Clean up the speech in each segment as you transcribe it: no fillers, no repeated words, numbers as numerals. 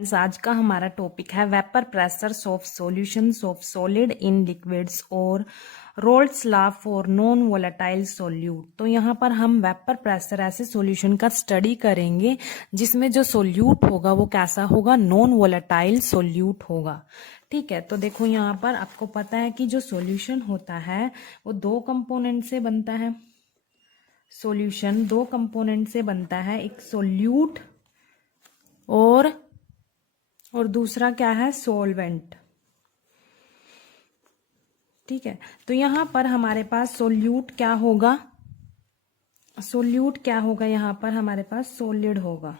आज का हमारा टॉपिक है vapour pressures of solutions of solid in liquids और Raoult's law for non volatile solute. तो यहाँ पर हम वेपर प्रेशर ऐसे सॉल्यूशन का स्टडी करेंगे जिसमें जो सोल्यूट होगा वो कैसा होगा, नॉन वोलेटाइल सोल्यूट होगा। ठीक है, तो देखो यहाँ पर आपको पता है कि जो सॉल्यूशन होता है वो दो कंपोनेंट से बनता है। सॉल्यूशन दो कंपोनेंट से बनता है, एक सोल्यूट और दूसरा क्या है, सोलवेंट। ठीक है, तो यहां पर हमारे पास सोल्यूट क्या होगा, यहां पर हमारे पास सॉलिड होगा।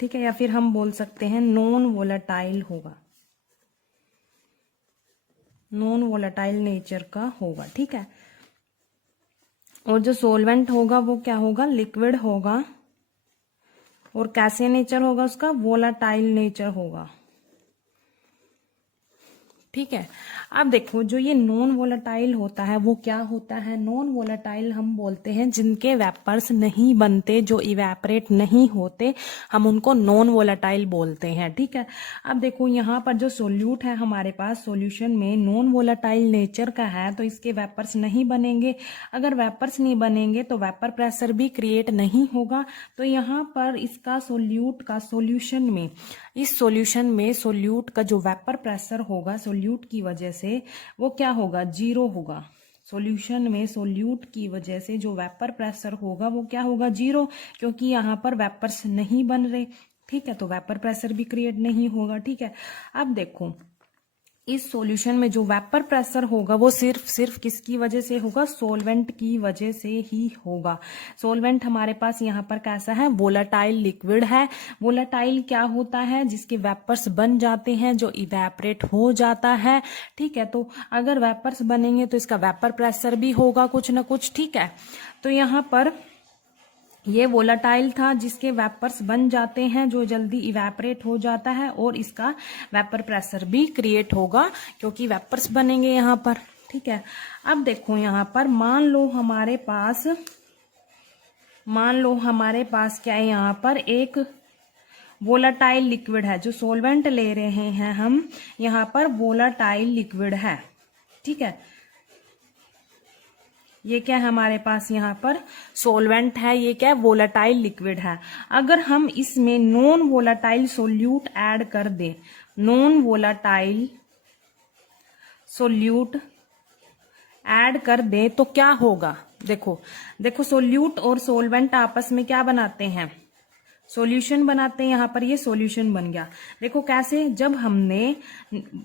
ठीक है, या फिर हम बोल सकते हैं नॉन वोलेटाइल होगा, नॉन वोलेटाइल नेचर का होगा। ठीक है, और जो सोलवेंट होगा वो क्या होगा, लिक्विड होगा। और कैसे नेचर होगा उसका, वोलेटाइल नेचर होगा। ठीक है, अब देखो जो ये नॉन वोलेटाइल होता है वो क्या होता है, नॉन वोलेटाइल हम बोलते हैं जिनके वेपर्स नहीं बनते, जो इवेपरेट नहीं होते, हम उनको नॉन वोलेटाइल बोलते हैं। ठीक है, अब देखो यहाँ पर जो सोल्यूट है हमारे पास, सॉल्यूशन में नॉन वोलेटाइल नेचर का है तो इसके वेपर्स नहीं बनेंगे। अगर वेपर्स नहीं बनेंगे तो वेपर प्रेशर भी क्रिएट नहीं होगा। तो यहाँ पर इसका सोल्यूट का सॉल्यूशन में, इस सॉल्यूशन में सोल्यूट का जो वेपर प्रेशर होगा सोल्यूट की वजह से वो क्या होगा, जीरो होगा। सॉल्यूशन में सोल्यूट की वजह से जो वेपर प्रेशर होगा वो क्या होगा, जीरो, क्योंकि यहाँ पर वेपर्स नहीं बन रहे। ठीक है, तो वेपर प्रेशर भी क्रिएट नहीं होगा। ठीक है, अब देखो इस सॉल्यूशन में जो वेपर प्रेशर होगा वो सिर्फ किसकी वजह से होगा, सोलवेंट की वजह से ही होगा। सोलवेंट हमारे पास यहाँ पर कैसा है, वोलेटाइल लिक्विड है। वोलेटाइल क्या होता है, जिसके वेपर्स बन जाते हैं, जो इवेपरेट हो जाता है। ठीक है, तो अगर वेपर्स बनेंगे तो इसका वेपर प्रेशर भी होगा कुछ ना कुछ। ठीक है, तो यहाँ पर ये वोलेटाइल था जिसके वेपर्स बन जाते हैं, जो जल्दी इवेपरेट हो जाता है, और इसका वेपर प्रेशर भी क्रिएट होगा क्योंकि वेपर्स बनेंगे यहाँ पर। ठीक है, अब देखो यहाँ पर मान लो हमारे पास क्या है, यहाँ पर एक वोलेटाइल लिक्विड है, जो सोलवेंट ले रहे हैं हम, यहाँ पर वोलेटाइल लिक्विड है। ठीक है, ये क्या है हमारे पास, यहाँ पर सोलवेंट है, ये क्या है, वोलेटाइल लिक्विड है। अगर हम इसमें नॉन वोलेटाइल सोल्यूट ऐड कर दें, नॉन वोलेटाइल सोल्यूट ऐड कर दें तो क्या होगा, देखो सोल्यूट और सोलवेंट आपस में क्या बनाते हैं, सॉल्यूशन बनाते हैं। यहाँ पर ये सॉल्यूशन बन गया। देखो कैसे, जब हमने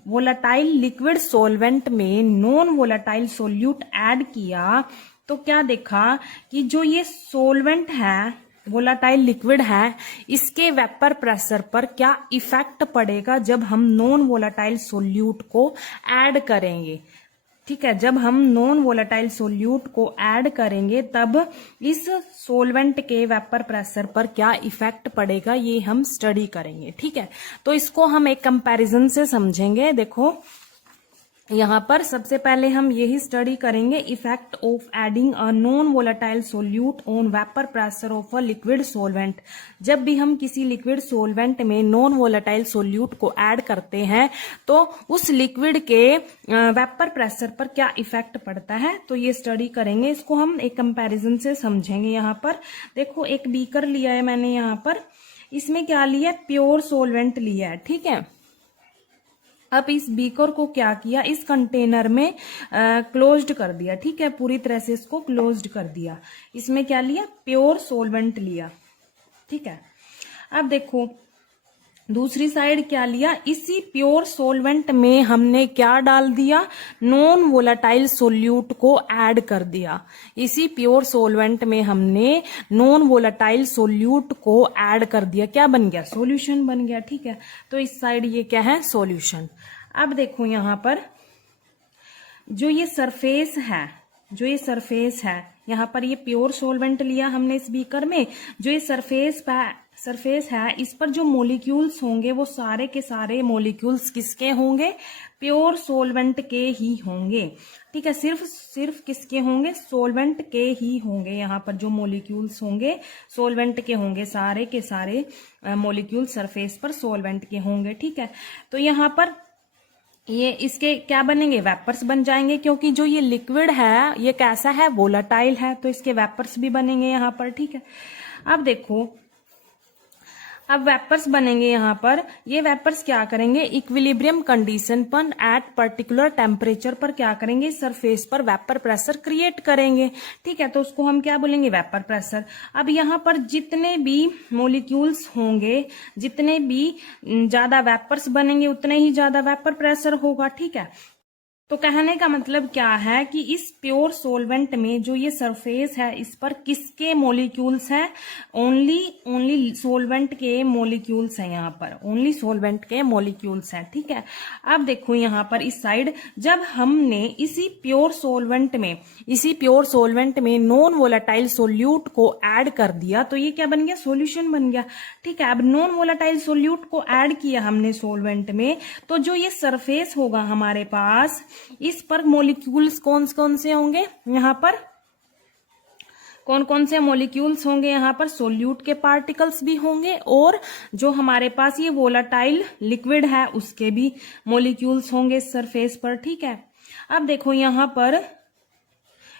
वोलेटाइल लिक्विड सॉल्वेंट में नॉन वोलेटाइल सोल्यूट ऐड किया तो क्या देखा कि जो ये सॉल्वेंट है, वोलेटाइल लिक्विड है, इसके वेपर प्रेशर पर क्या इफेक्ट पड़ेगा जब हम नॉन वोलेटाइल सोल्यूट को ऐड करेंगे। ठीक है, जब हम नॉन वोलेटाइल सोल्यूट को ऐड करेंगे तब इस सोलवेंट के वेपर प्रेशर पर क्या इफेक्ट पड़ेगा, ये हम स्टडी करेंगे। ठीक है, तो इसको हम एक कंपैरिजन से समझेंगे। देखो यहाँ पर सबसे पहले हम यही स्टडी करेंगे, effect of adding a non volatile solute on vapour pressure of a liquid solvent. जब भी हम किसी लिक्विड सोलवेंट में नॉन वोलेटाइल सोल्यूट को ऐड करते हैं तो उस लिक्विड के वेपर प्रेशर पर क्या इफेक्ट पड़ता है, तो ये स्टडी करेंगे। इसको हम एक कंपैरिजन से समझेंगे। यहाँ पर देखो एक बीकर लिया है मैंने, यहाँ पर इसमें क्या लिया है, प्योर सोलवेंट लिया है। ठीक है, अब इस बीकर को क्या किया, इस कंटेनर में क्लोज्ड कर दिया। ठीक है, पूरी तरह से इसको क्लोज्ड कर दिया। इसमें क्या लिया, प्योर सोलवेंट लिया। ठीक है, अब देखो दूसरी साइड क्या लिया, इसी प्योर सोलवेंट में हमने क्या डाल दिया, नॉन वोलेटाइल सोल्यूट को ऐड कर दिया। इसी प्योर सोलवेंट में हमने नॉन वोलेटाइल सोल्यूट को ऐड कर दिया, क्या बन गया, सॉल्यूशन बन गया। ठीक है, तो इस साइड ये क्या है, सॉल्यूशन। अब देखो यहाँ पर जो ये सरफेस है, यहाँ पर ये प्योर सोलवेंट लिया हमने इस बीकर में, जो ये सरफेस सरफेस है, इस पर जो मोलिक्यूल्स होंगे वो सारे के सारे मोलिक्यूल्स किसके होंगे, प्योर सोलवेंट के ही होंगे। ठीक है, सिर्फ किसके होंगे, सोलवेंट के ही होंगे। यहाँ पर जो मोलिक्यूल्स होंगे सोलवेंट के होंगे, सारे के सारे मोलिक्यूल सरफेस पर सोलवेंट के होंगे। ठीक है, तो यहाँ पर ये इसके क्या बनेंगे, वेपर्स बन जाएंगे, क्योंकि जो ये लिक्विड है ये कैसा है, वोलाटाइल है, तो इसके वेपर्स भी बनेंगे यहाँ पर। ठीक है, अब देखो, अब वेपर्स बनेंगे यहाँ पर। ये वेपर्स क्या करेंगे, इक्विलिब्रियम कंडीशन पर एट पर्टिकुलर टेम्परेचर पर क्या करेंगे, सरफेस पर वेपर प्रेशर क्रिएट करेंगे। ठीक है, तो उसको हम क्या बोलेंगे, वेपर प्रेशर। अब यहाँ पर जितने भी मोलिक्यूल्स होंगे, जितने भी ज्यादा वेपर्स बनेंगे उतने ही ज्यादा वेपर प्रेशर होगा। ठीक है, तो कहने का मतलब क्या है कि इस प्योर सोलवेंट में जो ये सरफेस है इस पर किसके मोलिक्यूल्स हैं, ओनली सोलवेंट के मोलिक्यूल्स हैं। यहाँ पर ओनली सोलवेंट के मोलिक्यूल्स हैं। ठीक है, अब देखो यहाँ पर इस साइड, जब हमने इसी प्योर सोलवेंट में नॉन वोलेटाइल सोल्यूट को ऐड कर दिया तो ये क्या बन गया, सॉल्यूशन बन गया। ठीक है, अब नॉन वोलेटाइल सोल्यूट को ऐड किया हमने सोलवेंट में, तो जो ये सरफेस होगा हमारे पास, इस पर मोलिक्यूल्स कौन कौन से होंगे, यहाँ पर कौन कौन से मोलिक्यूल्स होंगे, यहाँ पर सोल्यूट के पार्टिकल्स भी होंगे और जो हमारे पास ये वोलाटाइल लिक्विड है उसके भी मोलिक्यूल्स होंगे सरफेस पर। ठीक है, अब देखो यहाँ पर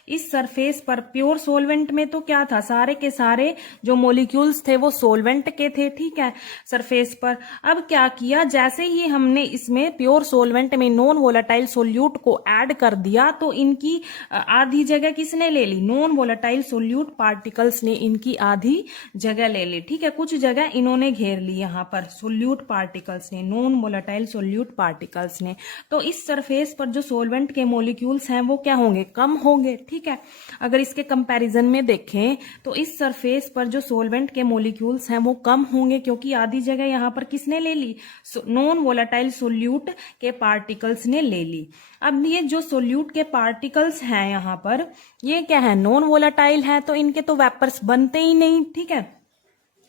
इस सरफेस पर प्योर सोलवेंट में तो क्या था, सारे के सारे जो मोलिक्यूल्स थे वो सोलवेंट के थे। ठीक है, सरफेस पर अब क्या किया, जैसे ही हमने इसमें प्योर सोलवेंट में नॉन वोलेटाइल सोल्यूट को ऐड कर दिया तो इनकी आधी जगह किसने ले ली, नॉन वोलेटाइल सोल्यूट पार्टिकल्स ने इनकी आधी जगह ले ली। ठीक है, कुछ जगह इन्होंने घेर ली यहाँ पर सोल्यूट पार्टिकल्स ने, नॉन वोलेटाइल सोल्यूट पार्टिकल्स ने। तो इस सरफेस पर जो सोलवेंट के मोलिक्यूल्स हैं वो क्या होंगे, कम होंगे। ठीक है, अगर इसके कंपैरिजन में देखें तो इस सरफेस पर जो सोलवेंट के मोलिक्यूल्स हैं वो कम होंगे, क्योंकि आधी जगह यहाँ पर किसने ले ली, नॉन वोलेटाइल सोल्यूट के पार्टिकल्स ने ले ली। अब ये जो सोल्यूट के पार्टिकल्स हैं यहाँ पर, ये क्या है, नॉन वोलेटाइल है, तो इनके तो वेपर्स बनते ही नहीं। ठीक है,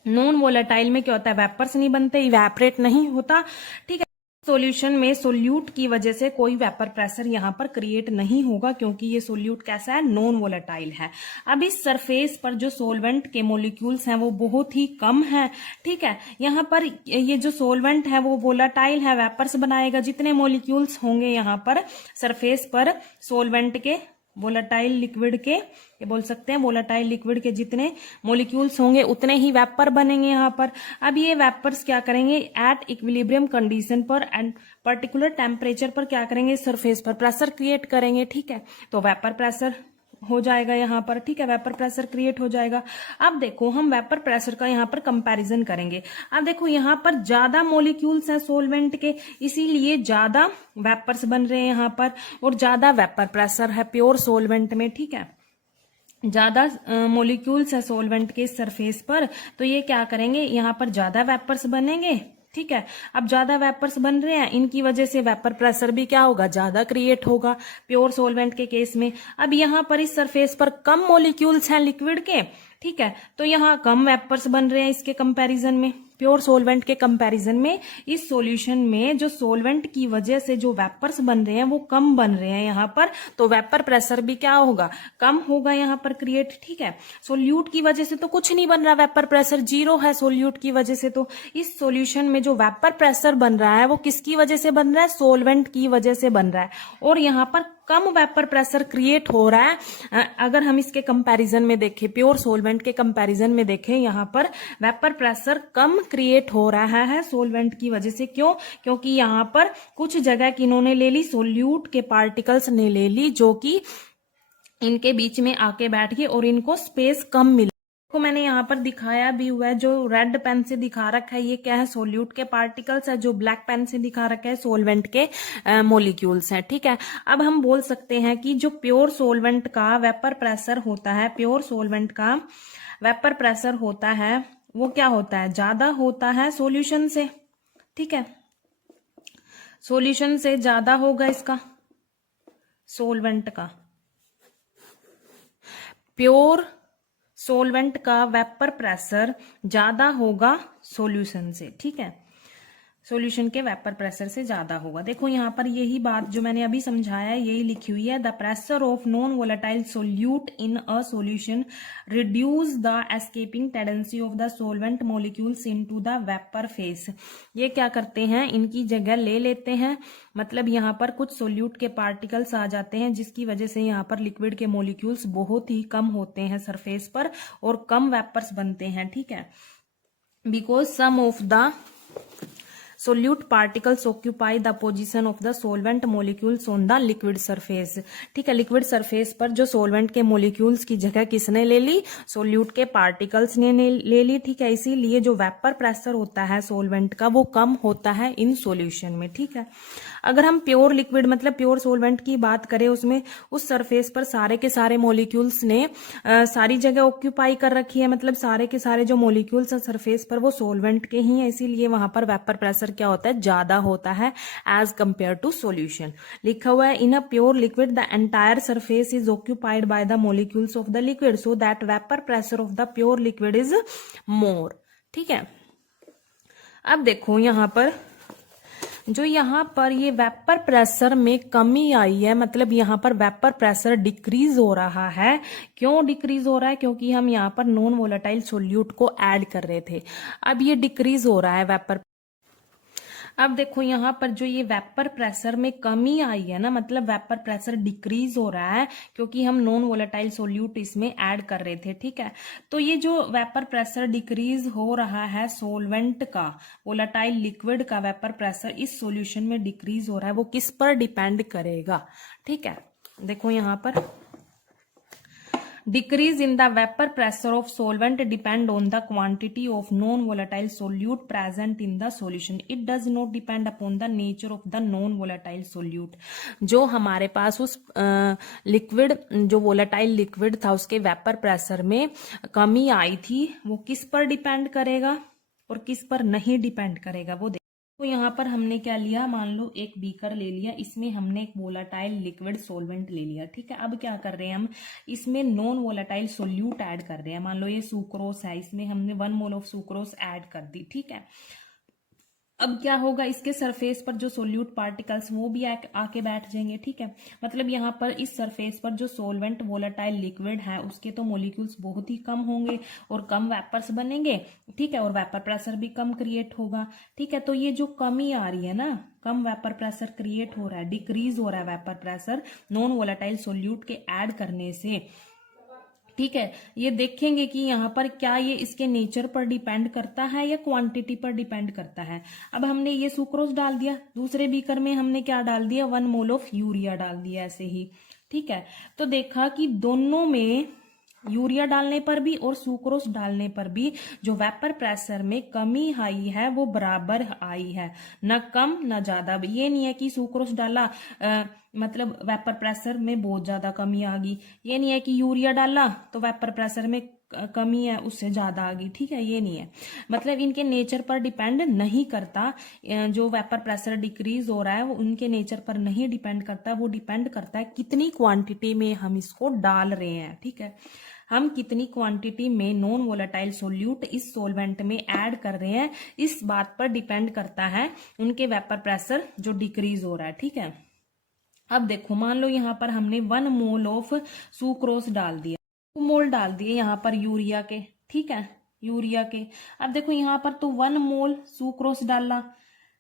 नॉन वोलेटाइल में क्या होता है, वेपर्स नहीं बनते, इवेपोरेट नहीं होता। ठीक है, सॉल्यूशन में सोल्यूट की वजह से कोई वेपर प्रेशर यहाँ पर क्रिएट नहीं होगा, क्योंकि ये सोल्यूट कैसा है, नॉन वोलेटाइल है। अब इस सरफेस पर जो सोलवेंट के मोलिक्यूल्स हैं वो बहुत ही कम है। ठीक है, यहाँ पर ये जो सोलवेंट है वो वोलेटाइल है, वेपर्स बनाएगा। जितने मोलिक्यूल्स होंगे यहाँ पर सरफेस पर सोलवेंट के, वोलेटाइल लिक्विड के, ये बोल सकते हैं वोलेटाइल लिक्विड के जितने मोलिक्यूल्स होंगे उतने ही वेपर बनेंगे यहाँ पर। अब ये वेपर्स क्या करेंगे, एट इक्विलिब्रियम कंडीशन पर एंड पर्टिकुलर टेम्परेचर पर क्या करेंगे, सरफेस पर प्रेशर क्रिएट करेंगे। ठीक है, तो वेपर प्रेशर हो जाएगा यहाँ पर। ठीक है, वेपर प्रेशर क्रिएट हो जाएगा। अब देखो हम वेपर प्रेशर का यहाँ पर कंपैरिजन करेंगे। अब देखो यहाँ पर ज्यादा मोलिक्यूल्स हैं सोलवेंट के, इसीलिए ज्यादा वेपर्स बन रहे हैं यहाँ पर, और ज्यादा वेपर प्रेशर है प्योर सोलवेंट में। ठीक है, ज्यादा मोलिक्यूल्स है सोलवेंट के सरफेस पर, तो ये क्या करेंगे, यहाँ पर ज्यादा वेपर्स बनेंगे। ठीक है, अब ज्यादा वेपर्स बन रहे हैं, इनकी वजह से वेपर प्रेशर भी क्या होगा, ज्यादा क्रिएट होगा प्योर सोलवेंट के केस में। अब यहाँ पर इस सरफेस पर कम मोलिक्यूल्स हैं लिक्विड के। ठीक है, तो यहाँ कम वेपर्स बन रहे हैं इसके कंपैरिजन में, प्योर सोलवेंट के कंपैरिजन में। इस सॉल्यूशन में जो सोलवेंट की वजह से जो वेपर्स बन रहे हैं वो कम बन रहे हैं यहाँ पर, तो वेपर प्रेशर भी क्या होगा, कम होगा यहाँ पर क्रिएट। ठीक है, सोल्यूट की वजह से तो कुछ नहीं बन रहा, वेपर प्रेशर जीरो है सोल्यूट की वजह से। तो इस सॉल्यूशन में जो वेपर प्रेशर बन रहा है वो किसकी वजह से बन रहा है, सोलवेंट की वजह से बन रहा है, और यहाँ पर कम वेपर प्रेशर क्रिएट हो रहा है। अगर हम इसके कंपैरिजन में देखें, प्योर सोलवेंट के कंपैरिजन में देखें, यहाँ पर वेपर प्रेशर कम क्रिएट हो रहा है सोलवेंट की वजह से। क्यों, क्योंकि यहाँ पर कुछ जगह किन्होंने ले ली, सोल्यूट के पार्टिकल्स ने ले ली, जो कि इनके बीच में आके बैठ गए और इनको स्पेस कम मिला। को मैंने यहाँ पर दिखाया भी हुआ है, जो रेड पेन से दिखा रखा है ये क्या है, सोल्यूट के पार्टिकल्स है, जो ब्लैक पेन से दिखा रखा है सोलवेंट के मोलिक्यूल्स है। ठीक है, अब हम बोल सकते हैं कि जो प्योर सोलवेंट का वेपर प्रेशर होता है, प्योर सोलवेंट का वेपर प्रेशर होता है वो क्या होता है, ज्यादा होता है सॉल्यूशन से। ठीक है, सॉल्यूशन से ज्यादा होगा इसका, सोलवेंट का। प्योर सोलवेंट का वेपर प्रेशर ज्यादा होगा सॉल्यूशन से, ठीक है, सॉल्यूशन के वेपर प्रेशर से ज्यादा होगा। देखो यहाँ पर यही बात जो मैंने अभी समझाया है यही लिखी हुई है, the pressure of non volatile solute in a solution reduce the escaping tendency of the solvent molecules into the vapour face. ये क्या करते हैं, इनकी जगह ले लेते हैं, मतलब यहाँ पर कुछ सोल्यूट के पार्टिकल्स आ जाते हैं जिसकी वजह से यहाँ पर लिक्विड के मॉलिक्यूल्स बहुत ही कम होते हैं सरफेस पर और कम वेपर्स बनते हैं, ठीक है, because some of the solute particles occupy the position of the solvent molecules on the liquid surface। ठीक है, लिक्विड सरफेस पर जो सोलवेंट के मोलिक्यूल्स की जगह किसने ले ली, सोल्यूट के पार्टिकल्स ने ले ली, ठीक है, इसीलिए जो वेपर प्रेशर होता है सोलवेंट का वो कम होता है इन सॉल्यूशन में, ठीक है। अगर हम प्योर लिक्विड मतलब प्योर सोलवेंट की बात करें, उसमें उस सरफेस पर सारे के सारे मोलिक्यूल्स ने सारी जगह ऑक्यूपाई कर रखी है, मतलब सारे के सारे जो मोलिक्यूल्स है सरफेस पर वो सोलवेंट के ही है, इसीलिए वहां पर वेपर प्रेशर क्या होता है, ज्यादा होता है एज कंपेयर टू सॉल्यूशन। लिखा हुआ है in a pure liquid the entire surface is occupied by the molecules of the liquid so that vapour pressure of the pure liquid is more, ठीक है। अब देखो यहाँ पर जो यहाँ पर ये वेपर प्रेशर में कमी आई है, मतलब यहाँ पर वेपर प्रेशर डिक्रीज हो रहा है। क्यों डिक्रीज हो रहा है, क्योंकि हम यहाँ पर नॉन वोलेटाइल सोल्यूट को ऐड कर रहे थे, अब ये डिक्रीज हो रहा है वेपर। अब देखो यहाँ पर जो ये वेपर प्रेशर में कमी आई है ना, मतलब वेपर प्रेशर डिक्रीज हो रहा है क्योंकि हम नॉन वोलेटाइल सोल्यूट इसमें ऐड कर रहे थे, ठीक है। तो ये जो वेपर प्रेशर डिक्रीज हो रहा है सोलवेंट का, वोलेटाइल लिक्विड का वेपर प्रेशर इस सॉल्यूशन में डिक्रीज हो रहा है, वो किस पर डिपेंड करेगा, ठीक है। देखो यहाँ पर decrease in the vapor pressure of solvent depend on the quantity of non-volatile solute present in the solution. It does not depend upon the nature of the non-volatile solute. जो हमारे पास उस लिक्विड जो वोलेटाइल लिक्विड था उसके vapour pressure में कमी आई थी वो किस पर डिपेंड करेगा और किस पर नहीं डिपेंड करेगा वो तो यहाँ पर हमने क्या लिया, मान लो एक बीकर ले लिया, इसमें हमने एक वोलाटाइल लिक्विड सोलवेंट ले लिया, ठीक है। अब क्या कर रहे हैं हम, इसमें नॉन वोलाटाइल सोल्यूट ऐड कर रहे हैं। मान लो ये सुक्रोस है, इसमें हमने 1 मोल ऑफ सुक्रोस ऐड कर दी, ठीक है। अब क्या होगा, इसके सरफेस पर जो सोल्यूट पार्टिकल्स वो भी आके बैठ जाएंगे, ठीक है। मतलब यहाँ पर इस सरफेस पर जो सोलवेंट वोलेटाइल लिक्विड है उसके तो मोलिक्यूल्स बहुत ही कम होंगे और कम वेपर्स बनेंगे, ठीक है, और वेपर प्रेशर भी कम क्रिएट होगा, ठीक है। तो ये जो कमी आ रही है ना, कम वेपर प्रेशर क्रिएट हो रहा है, डिक्रीज हो रहा है vapour pressure non volatile solute के ऐड करने से, ठीक है। ये देखेंगे कि यहाँ पर क्या ये इसके नेचर पर डिपेंड करता है या क्वांटिटी पर डिपेंड करता है। अब हमने ये सुक्रोज डाल दिया, दूसरे बीकर में हमने क्या डाल दिया, 1 मोल ऑफ यूरिया डाल दिया ऐसे ही, ठीक है। तो देखा कि दोनों में यूरिया डालने पर भी और सुक्रोज डालने पर भी जो वेपर प्रेशर में कमी आई है वो बराबर आई है, न कम न ज्यादा। ये नहीं है कि सुक्रोज डाला मतलब वेपर प्रेशर में बहुत ज्यादा कमी आ गई, ये नहीं है कि यूरिया डाला तो वेपर प्रेशर में कमी है उससे ज्यादा आ गई, ठीक है, ये नहीं है। मतलब इनके नेचर पर डिपेंड नहीं करता, जो वेपर प्रेशर डिक्रीज हो रहा है वो उनके नेचर पर नहीं डिपेंड करता, वो डिपेंड करता है कितनी क्वांटिटी में हम इसको डाल रहे हैं, ठीक है। हम कितनी क्वांटिटी में नॉन वोलेटाइल सोल्यूट इस सोलवेंट में ऐड कर रहे हैं, इस बात पर डिपेंड करता है उनके वेपर प्रेशर जो डिक्रीज हो रहा है, ठीक है। अब देखो मान लो यहाँ पर हमने 1 मोल ऑफ सुक्रोस डाल दिया, 2 मोल डाल दिए यहाँ पर यूरिया के, ठीक है, यूरिया के। अब देखो यहाँ पर तो 1 मोल सुक्रोस डाला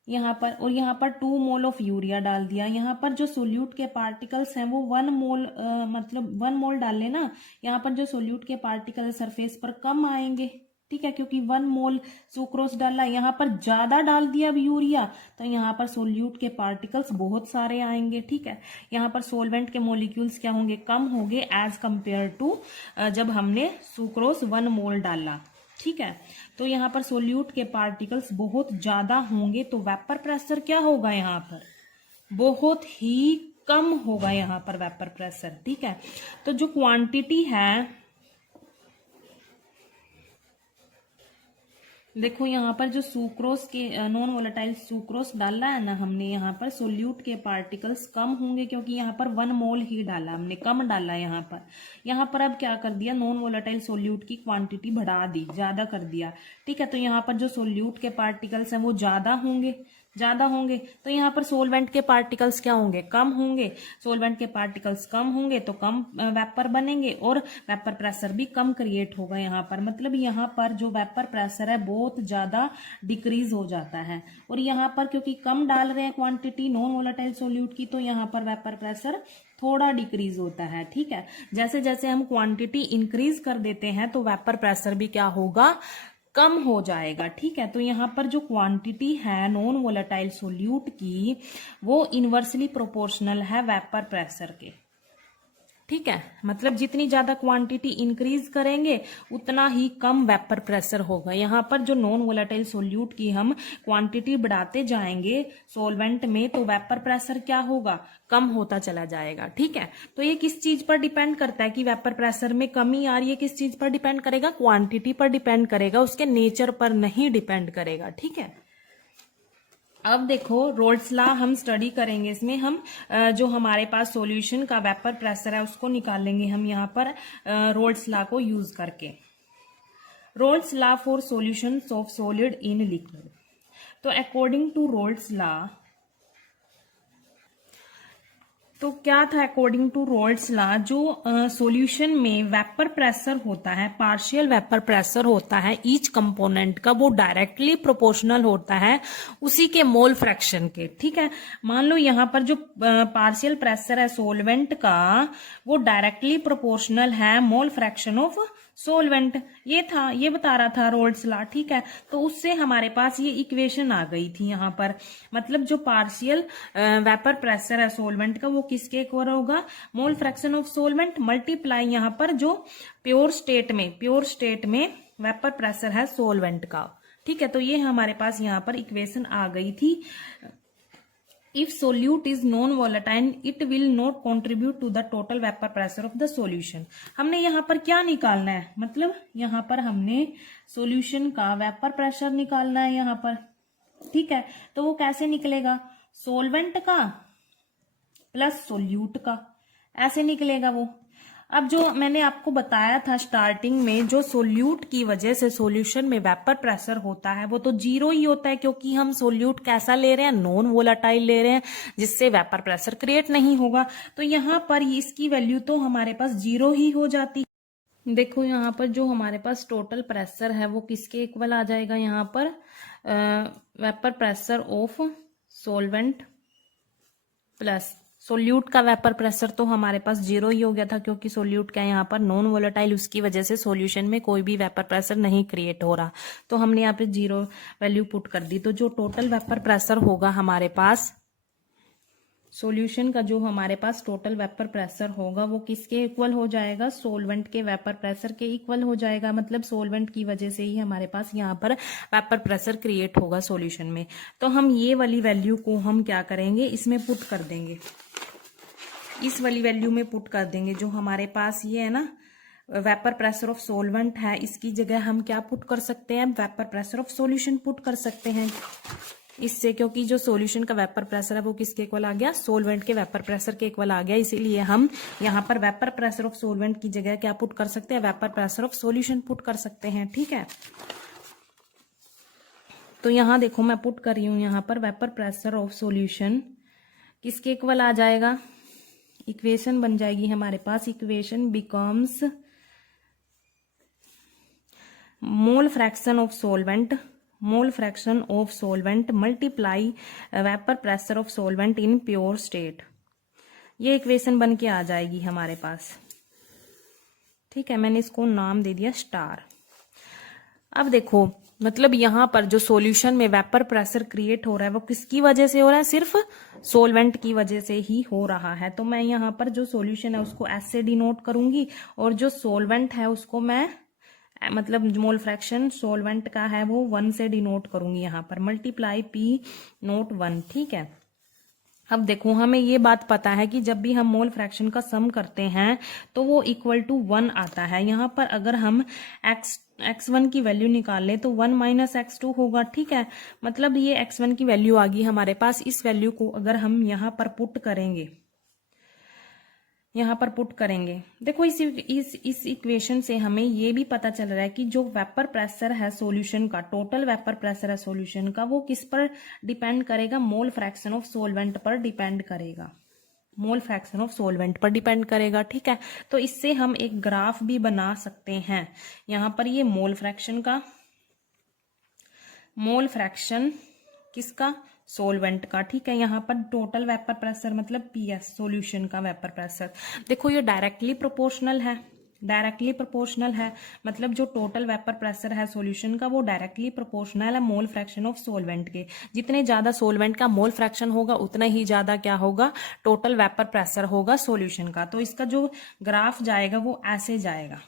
यहाँ पर और यहाँ पर 2 मोल ऑफ यूरिया डाल दिया। यहाँ पर जो सोल्यूट के पार्टिकल्स हैं वो 1 मोल मतलब 1 मोल डाल लेना, यहाँ पर जो सोल्यूट के पार्टिकल सरफेस पर कम आएंगे, ठीक है, क्योंकि 1 मोल सुक्रोस डाला, यहाँ पर ज्यादा डाल दिया अब यूरिया तो यहाँ पर सोल्यूट के पार्टिकल्स बहुत सारे आएंगे, ठीक है। यहाँ पर सोलवेंट के मोलिक्यूल्स क्या होंगे, कम होंगे एज कंपेयर टू जब हमने सुक्रोस 1 मोल डाला, ठीक है। तो यहाँ पर सोल्यूट के पार्टिकल्स बहुत ज्यादा होंगे तो वेपर प्रेशर क्या होगा, यहाँ पर बहुत ही कम होगा यहाँ पर वेपर प्रेशर, ठीक है। तो जो क्वांटिटी है देखो यहाँ पर जो सुक्रोज के नॉन वोलेटाइल सुक्रोज डाला है ना हमने, यहाँ पर सोल्यूट के पार्टिकल्स कम होंगे, क्योंकि यहाँ पर 1 मोल ही डाला हमने, कम डाला यहाँ पर। यहाँ पर अब क्या कर दिया, नॉन वोलेटाइल सोल्यूट की क्वांटिटी बढ़ा दी, ज्यादा कर दिया। ठीक है, तो यहाँ पर जो सोल्यूट के पार्टिकल्स हैं वो ज्यादा होंगे, ज्यादा होंगे। तो यहाँ पर सोलवेंट के पार्टिकल्स क्या होंगे, कम होंगे। सोलवेंट के पार्टिकल्स कम होंगे तो कम वेपर बनेंगे और वेपर प्रेशर भी कम क्रिएट होगा यहाँ पर। मतलब यहाँ पर जो वेपर प्रेशर है बहुत ज्यादा डिक्रीज हो जाता है। और यहाँ पर क्योंकि कम डाल रहे हैं क्वांटिटी नॉन वोलेटाइल सोल्यूट की, तो यहाँ पर वेपर प्रेशर थोड़ा डिक्रीज होता है। ठीक है, जैसे जैसे हम क्वांटिटी इंक्रीज कर देते हैं तो वेपर प्रेशर भी क्या होगा, कम हो जाएगा। ठीक है, तो यहाँ पर जो क्वांटिटी है नॉन वोलेटाइल सोल्यूट की वो इनवर्सली प्रोपोर्शनल है वेपर प्रेशर के। ठीक है, मतलब जितनी ज्यादा क्वांटिटी इंक्रीज करेंगे उतना ही कम वेपर प्रेशर होगा। यहाँ पर जो नॉन वोलेटाइल सोल्यूट की हम क्वांटिटी बढ़ाते जाएंगे सोलवेंट में तो वेपर प्रेशर क्या होगा, कम होता चला जाएगा। ठीक है, तो ये किस चीज पर डिपेंड करता है कि वेपर प्रेशर में कमी आ रही है, किस चीज पर डिपेंड करेगा, क्वांटिटी पर डिपेंड करेगा, उसके नेचर पर नहीं डिपेंड करेगा। ठीक है, अब देखो रोल्स लॉ हम स्टडी करेंगे। इसमें हम जो हमारे पास सॉल्यूशन का वेपर प्रेशर है उसको निकालेंगे हम यहाँ पर रोल्स लॉ को यूज करके। Roles law for solution of solid in liquid. तो अकॉर्डिंग टू रोल्स लॉ, तो क्या था अकॉर्डिंग टू रोल्स लॉ, जो सॉल्यूशन में वेपर प्रेशर होता है, पार्शियल वेपर प्रेशर होता है ईच कंपोनेंट का, वो डायरेक्टली प्रोपोर्शनल होता है उसी के मोल फ्रैक्शन के। ठीक है, मान लो यहाँ पर जो पार्शियल प्रेशर है सोलवेंट का वो डायरेक्टली प्रोपोर्शनल है मोल फ्रैक्शन ऑफ सोलवेंट। ये था, ये बता रहा था रोल्स लॉ। ठीक है, तो उससे हमारे पास ये इक्वेशन आ गई थी यहाँ पर। मतलब जो पार्शियल वेपर प्रेशर है सोलवेंट का वो किसके इक्वल होगा, मोल फ्रैक्शन ऑफ सोलवेंट मल्टीप्लाई यहाँ पर जो प्योर स्टेट में वेपर प्रेशर है सोलवेंट का। ठीक है, तो ये हमारे पास यहाँ पर इक्वेशन आ गई थी। If solute is non-volatile, it will not contribute to the total vapor pressure of the solution. हमने यहाँ पर क्या निकालना है, मतलब यहाँ पर हमने सॉल्यूशन का वेपर प्रेशर निकालना है यहाँ पर। ठीक है, तो वो कैसे निकलेगा, सोलवेंट का प्लस सोल्यूट का, ऐसे निकलेगा वो। अब जो मैंने आपको बताया था स्टार्टिंग में, जो सोल्यूट की वजह से सॉल्यूशन में वेपर प्रेशर होता है वो तो 0 ही होता है, क्योंकि हम सोल्यूट कैसा ले रहे हैं, नॉन वोलेटाइल ले रहे हैं, जिससे वेपर प्रेशर क्रिएट नहीं होगा। तो यहाँ पर इसकी वैल्यू तो हमारे पास 0 ही हो जाती है। देखो यहाँ पर जो हमारे पास टोटल प्रेशर है वो किसके इक्वल आ जाएगा, यहाँ पर vapour pressure of solvent plus solute का वेपर प्रेशर, तो हमारे पास 0 ही हो गया था, क्योंकि सोल्यूट क्या है यहाँ पर नॉन वोलेटाइल, उसकी वजह से सॉल्यूशन में कोई भी वेपर प्रेशर नहीं क्रिएट हो रहा, तो हमने यहाँ पे 0 वैल्यू पुट कर दी। तो जो टोटल वेपर प्रेशर होगा हमारे पास सॉल्यूशन का, जो हमारे पास टोटल वेपर प्रेशर होगा वो किसके इक्वल हो जाएगा, सोलवेंट के वेपर प्रेशर के इक्वल हो जाएगा। मतलब सोलवेंट की वजह से ही हमारे पास यहाँ पर वेपर प्रेशर क्रिएट होगा सॉल्यूशन में। तो हम ये वाली वैल्यू को हम क्या करेंगे, इसमें पुट कर देंगे, इस वाली वैल्यू में पुट कर देंगे। जो हमारे पास ये है ना वेपर प्रेशर ऑफ सोलवेंट है, इसकी जगह हम क्या पुट कर सकते हैं, vapour pressure of solution put कर सकते हैं इससे, क्योंकि जो सॉल्यूशन का वेपर प्रेशर है वो किसके इक्वल आ गया, सोलवेंट के वेपर प्रेशर के इक्वल आ गया। इसीलिए हम यहाँ पर वेपर प्रेशर ऑफ सोलवेंट की जगह क्या पुट कर सकते हैं, vapour pressure of solution put कर सकते हैं। ठीक है, तो यहाँ देखो मैं पुट कर रही हूँ यहाँ पर वेपर प्रेशर ऑफ सॉल्यूशन किसके इक्वल आ जाएगा, इक्वेशन बन जाएगी हमारे पास, equation becomes mole fraction of solvent multiply vapour pressure of solvent in pure state. ये इक्वेशन बन के आ जाएगी हमारे पास। ठीक है, मैंने इसको नाम दे दिया स्टार। अब देखो मतलब यहाँ पर जो सॉल्यूशन में वेपर प्रेशर क्रिएट हो रहा है वो किसकी वजह से हो रहा है, सिर्फ सोलवेंट की वजह से ही हो रहा है। तो मैं यहाँ पर जो सॉल्यूशन है उसको एस से डिनोट करूंगी और जो सोलवेंट है उसको मैं मतलब मोल फ्रैक्शन सोलवेंट का है वो 1 से डिनोट करूंगी यहाँ पर, मल्टीप्लाई P नोट 1। ठीक है, अब देखो हमें ये बात पता है कि जब भी हम मोल फ्रैक्शन का सम करते हैं तो वो इक्वल टू 1 आता है। यहाँ पर अगर हम x1 की वैल्यू निकाल लें तो 1 माइनस x2 होगा, ठीक है। मतलब ये x1 की वैल्यू आ गई हमारे पास। इस वैल्यू को अगर हम यहाँ पर पुट करेंगे, यहाँ पर पुट करेंगे, देखो इस इक्वेशन से हमें ये भी पता चल रहा है कि जो वेपर प्रेशर है सॉल्यूशन का, टोटल वेपर प्रेशर है सॉल्यूशन का, वो किस पर डिपेंड करेगा, मोल फ्रैक्शन ऑफ सोलवेंट पर डिपेंड करेगा, मोल फ्रैक्शन ऑफ सोलवेंट पर डिपेंड करेगा, ठीक है। तो इससे हम एक ग्राफ भी बना सकते हैं। यहाँ पर ये मोल फ्रैक्शन का, मोल फ्रैक्शन किसका, सोलवेंट का, ठीक है। यहाँ पर टोटल वेपर प्रेशर मतलब पीएस, सॉल्यूशन का वेपर प्रेशर। देखो ये डायरेक्टली प्रोपोर्शनल है, डायरेक्टली प्रोपोर्शनल है, मतलब जो टोटल वेपर प्रेशर है सॉल्यूशन का वो डायरेक्टली प्रोपोर्शनल है मोल फ्रैक्शन ऑफ सोलवेंट के। जितने ज्यादा सोलवेंट का मोल फ्रैक्शन होगा उतना ही ज्यादा क्या होगा, टोटल वेपर प्रेशर होगा सॉल्यूशन का। तो इसका जो ग्राफ जाएगा वो ऐसे जाएगा,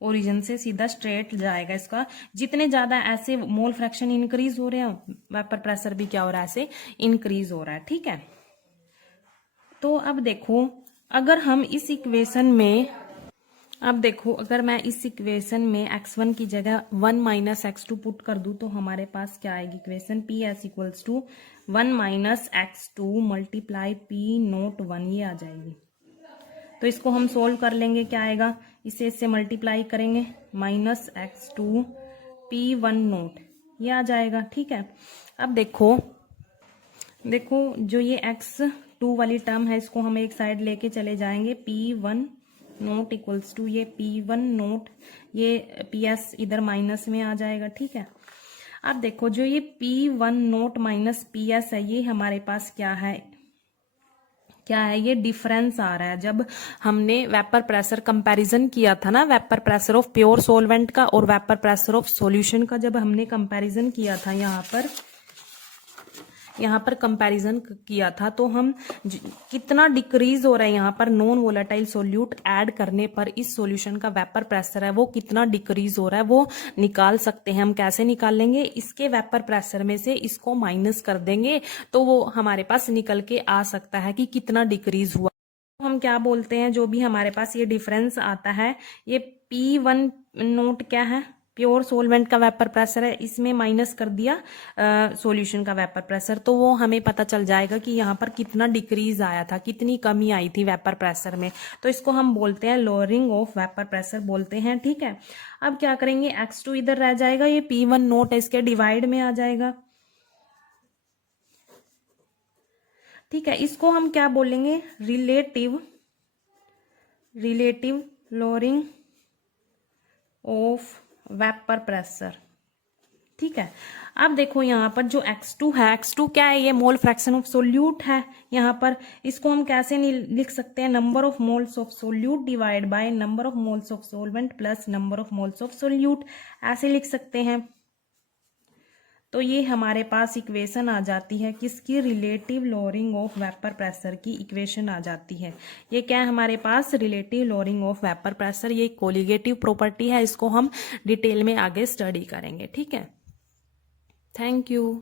ओरिजिन से सीधा स्ट्रेट जाएगा इसका। जितने ज्यादा ऐसे मोल फ्रैक्शन इंक्रीज हो रहे हैं, वेपर प्रेशर भी क्या हो रहा है, ऐसे इंक्रीज हो रहा है, ठीक है। तो अब देखो अगर हम इस इक्वेशन में, अब देखो अगर मैं इस इक्वेशन में x1 की जगह 1 माइनस x2 पुट कर दूं तो हमारे पास क्या आएगी equation, P S equals to 1 minus x2 multiply P naught 1, ये आ जाएगी। तो इसको हम सोल्व कर लेंगे, क्या आएगा, इसे इससे मल्टीप्लाई करेंगे, माइनस x2 p1 नोट, ये आ जाएगा, ठीक है। अब देखो जो ये x2 वाली टर्म है इसको हम एक साइड लेके चले जाएंगे, p1 नोट इक्वल्स टू ये p1 नोट, ये ps इधर माइनस में आ जाएगा, ठीक है। अब देखो जो ये p1 नोट माइनस ps है, ये हमारे पास क्या है, ये डिफरेंस आ रहा है। जब हमने वेपर प्रेशर कंपैरिजन किया था ना, vapour pressure of pure solvent का और वेपर प्रेशर ऑफ सॉल्यूशन का, जब हमने कंपैरिजन किया था यहाँ पर कंपैरिजन किया था तो हम कितना डिक्रीज हो रहा है यहाँ पर नॉन वोलेटाइल सोल्यूट ऐड करने पर इस सॉल्यूशन का वेपर प्रेशर है वो कितना डिक्रीज हो रहा है वो निकाल सकते हैं हम। कैसे निकाल लेंगे, इसके वेपर प्रेशर में से इसको माइनस कर देंगे तो वो हमारे पास निकल के आ सकता है कि कितना डिक्रीज हुआ। हम क्या बोलते हैं, जो भी हमारे पास ये डिफरेंस आता है, ये P1 नोट क्या है, प्योर सोलवेंट का वेपर प्रेशर है, इसमें माइनस कर दिया सॉल्यूशन का वेपर प्रेशर, तो वो हमें पता चल जाएगा कि यहाँ पर कितना डिक्रीज आया था, कितनी कमी आई थी वेपर प्रेशर में। तो इसको हम बोलते हैं लोअरिंग ऑफ वेपर प्रेशर बोलते हैं, ठीक है। अब क्या करेंगे, x2 इधर रह जाएगा, ये P1 नोट है इसके डिवाइड में आ जाएगा, ठीक है। इसको हम क्या बोलेंगे, relative lowering of vapour pressure, ठीक है। अब देखो यहाँ पर जो x2 है, x2 क्या है, ये मोल फ्रैक्शन ऑफ सोल्यूट है। यहाँ पर इसको हम कैसे लिख सकते हैं, number of moles of solute divide by number of moles of solvent plus number of moles of solute, ऐसे लिख सकते हैं। तो ये हमारे पास इक्वेशन आ जाती है किसकी, relative lowering of vapour pressure की इक्वेशन आ जाती है। ये क्या है हमारे पास, relative lowering of vapour pressure, ये कोलिगेटिव प्रॉपर्टी है, इसको हम डिटेल में आगे स्टडी करेंगे, ठीक है। Thank you.